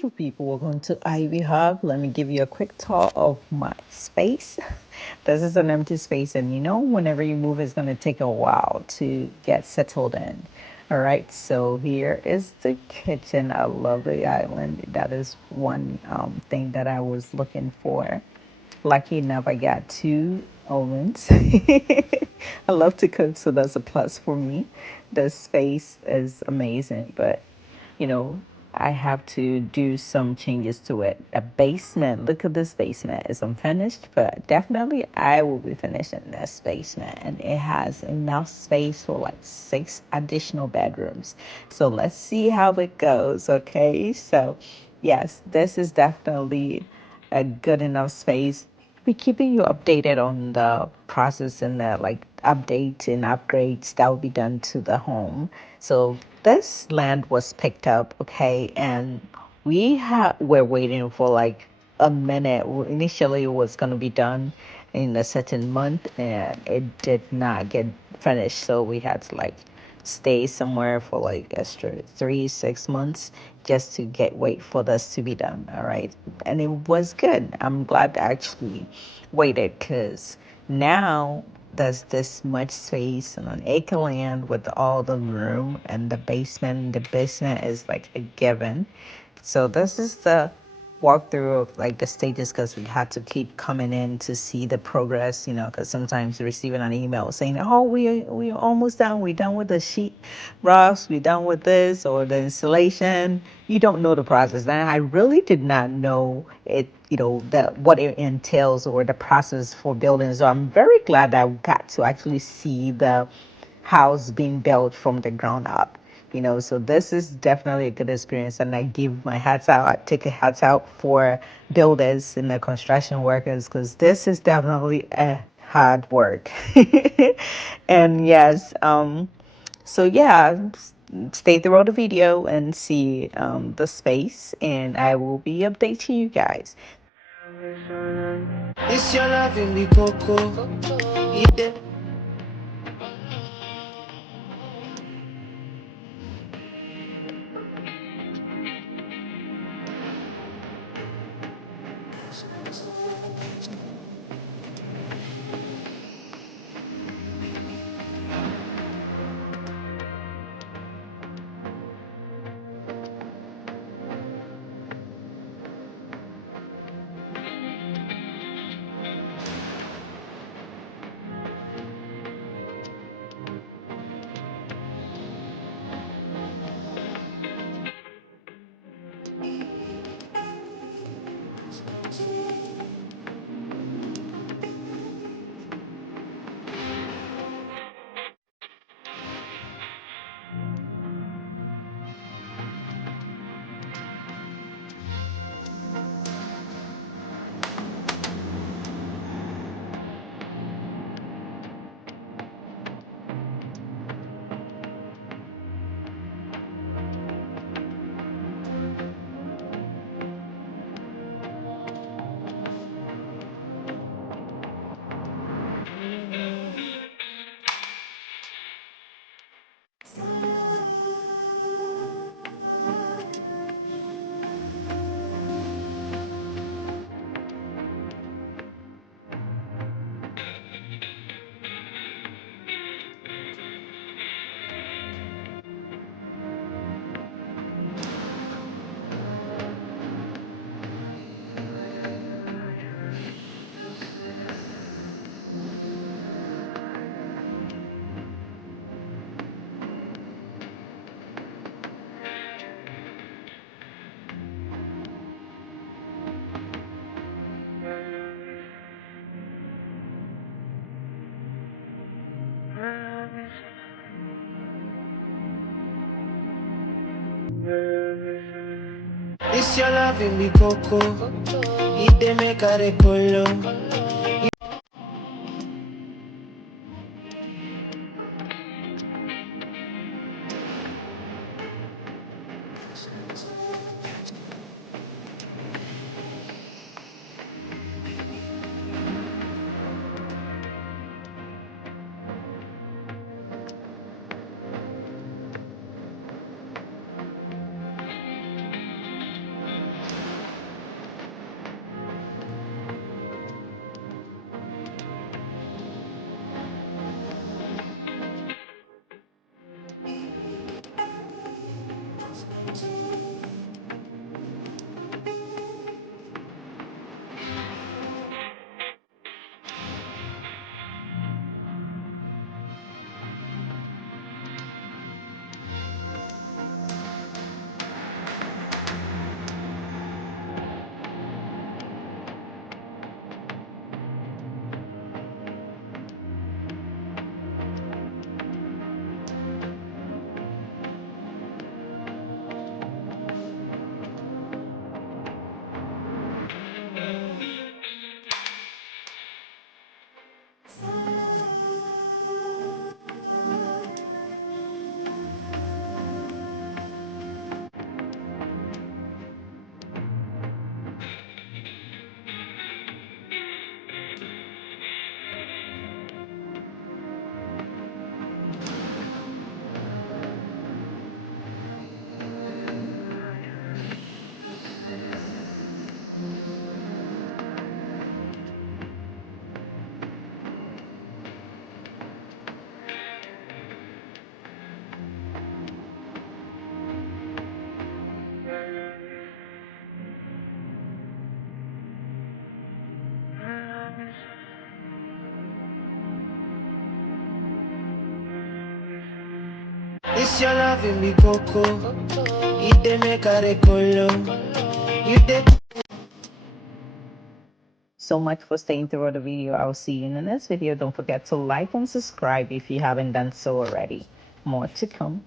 beautiful people. Welcome to Ivy Hub. Let me give you a quick tour of my space. This is an empty space, and whenever you move, it's going to take a while to get settled in. All right, so here is the kitchen. I love the island. That is one thing that I was looking for. Lucky enough, I got two ovens. I love to cook, so that's a plus for me. The space is amazing, but you know, I have to do some changes to it. A basement, look at this basement. It's unfinished, but definitely I will be finishing this basement. And it has enough space for like six additional bedrooms. So let's see how it goes, okay? So, yes, this is definitely a good enough space. Be keeping you updated on the process and the like updates and upgrades that will be done to the home. So this land was picked up, okay, and we're waiting for like a minute. Initially, it was gonna be done in a certain month, and it did not get finished. So we had to like stay somewhere for like extra 3 6 months just to get wait for this to be done. All right, and it was good. I'm glad I actually waited because now there's this much space on an acre land with all the room and the basement. The basement is like a given. So this is the walkthrough of like the stages because we had to keep coming in to see the progress, because sometimes receiving an email saying, "Oh, we are almost done. We're done with the sheet roughs. We're done with this or the installation." You don't know the process, and I really did not know it. That what it entails or the process for building. So I'm very glad that I got to actually see the house being built from the ground up. So this is definitely a good experience, and I give my hats out. I take a hats out for builders and the construction workers because this is definitely a hard work. And yes, so yeah, stay through the video and see the space, and I will be updating you guys. It's your loving me, Coco. Yeah. It's your loving me, Coco. It make a recolo. This your loving me coco. It dey make a recolo. You dey So much for staying through the video. I'll see you in the next video. Don't forget to like and subscribe if you haven't done so already. More to come.